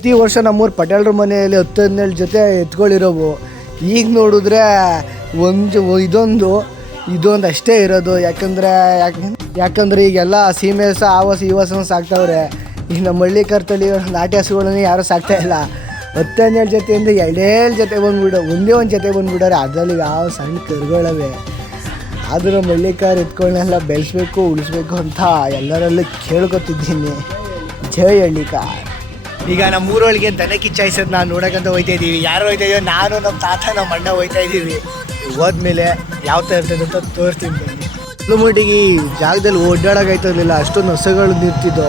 ಪ್ರತಿ ವರ್ಷ ನಮ್ಮೂರು ಪಟೇಲ್ರ ಮನೆಯಲ್ಲಿ 10-12 ಜೊತೆ ಎತ್ಗಳಿರೋವು. ಈಗ ನೋಡಿದ್ರೆ ಇದೊಂದು ಅಷ್ಟೇ ಇರೋದು. ಯಾಕಂದರೆ ಈಗೆಲ್ಲ ಸೀಮೆ ಹಸ ಈ ಹಸನ ಸಾಕ್ತವ್ರೆ. ಈಗ ನಮ್ಮ ಹಳ್ಳಿ ಕರ್ತಲ್ಲಿ ನಾಟಿ ಹಸುಗಳನ್ನ ಯಾರೂ ಸಾಕ್ತಾ ಇಲ್ಲ. 10-12 ಜೊತೆಯಿಂದ 2 ಜೊತೆ ಒಂದೇ ಒಂದು ಜೊತೆ ಬಂದುಬಿಡೋರೆ. ಅದರಲ್ಲಿ ಯಾವ ಸಣ್ಣ ಕರುಗಳವೆ. ಆದರೂ ನಮ್ಮ ಹಳ್ಳಿಕಾರ್ ಎತ್ಗಳನ್ನೆಲ್ಲ ಬೆಳೆಸ್ಬೇಕು, ಉಳಿಸ್ಬೇಕು ಅಂತ ಎಲ್ಲರಲ್ಲೂ ಕೇಳ್ಕೊತಿದ್ದೀನಿ. ಜೈ ಹಳ್ಳಿಕಾರ್. ಈಗ ನಮ್ಮ ಊರೊಳಗೆ ದನ ಕಿಚ್ಚಾಯಿಸೋದು ನಾನು ನೋಡೋಕ್ಕಂತ ಹೋಗ್ತಾ ಇದ್ದೀವಿ. ಯಾರು ಹೋಗ್ತಾ ಇದೀವಿ? ನಾನು, ನಮ್ಮ ತಾತ, ನಮ್ಮ ಅಣ್ಣ ಹೋಗ್ತಾ ಇದ್ದೀವಿ. ಹೋದ್ಮೇಲೆ ಯಾವ ಥರ ಇರ್ತದೆ ಅಂತ ತೋರಿಸ್ತೀನಿ ಬನ್ನಿ. ಕಿಲೋಮೀಟಿಗೆ ಈ ಜಾಗದಲ್ಲಿ ಓಡಾಡೋಕ್ಕಾಯ್ತಿರ್ಲಿಲ್ಲ, ಅಷ್ಟೊಂದು ಹಸುಗಳು ನಿಂತಿದ್ದು.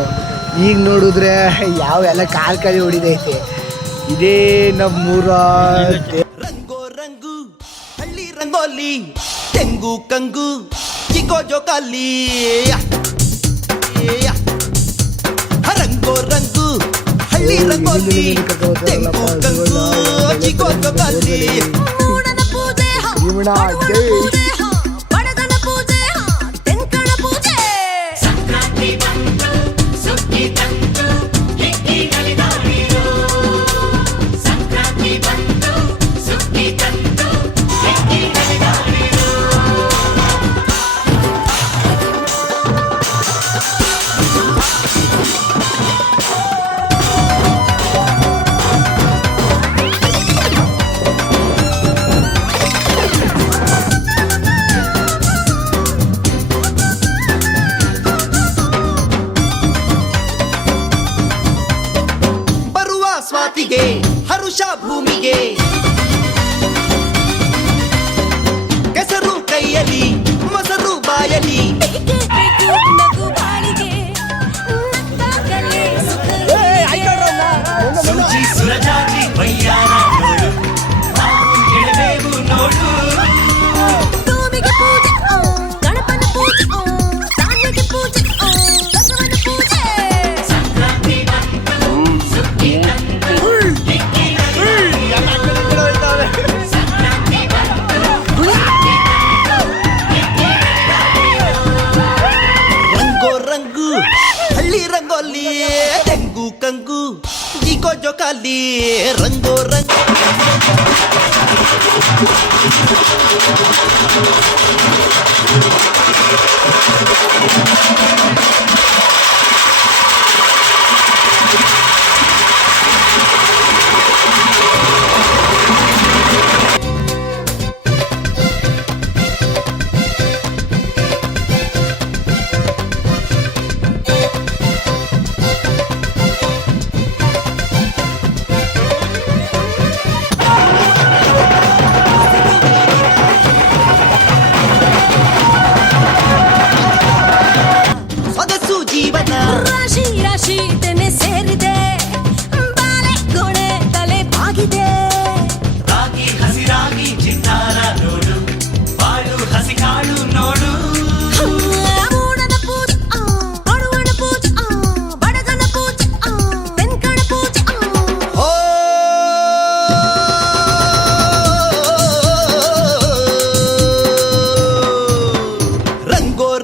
ಈಗ ನೋಡಿದ್ರೆ ಎಲ್ಲ ಕಾಲು ಹೊಡಿದೈತೆ. ಇದೇ ನಮ್ಮೂರ ರಂಗೋ ರಂಗು ಹಳ್ಳಿ ರಂಗೋಲಿ, ತೆಂಗು ಕಂಗು ಚಿಕೋ ಜೋಕಾಲಿ. ರಂಗೋ ರಂಗು ಹಳ್ಳಿ ರಂಗೋಲಿ, ತೆಂಗು ಕಂಗು ಚಿಕೋ ಜೋಕಾಲಿ. ಸ್ವಾತಿಗೆ ಹರುಷ ಭೂಮಿಗೆ, ಕೆಸರು ಕೈಯಲ್ಲಿ ಮೊಸರು ಬಾಯಲಿ. ಸೂಜಿ ಸುರಜಾಜಿ ಬಯ್ಯಾರ ನೋಡು, ನಾವು ಗೆಳೆಬೇವು ನೋಡು. ರಂಗೋಲಿ ತೆಂಗು ಕಂಗು ಚಿಕೋ ಜೋಕಾಲಿ. ರಂಗೋ ರಂಗು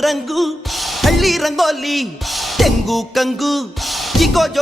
ರಂಗು ಹಳ್ಳಿ ರಂಗೋಲಿ, ತೆಂಗು ಕಂಗು ಚಿಕೋ ಜೋಕಾಲಿ.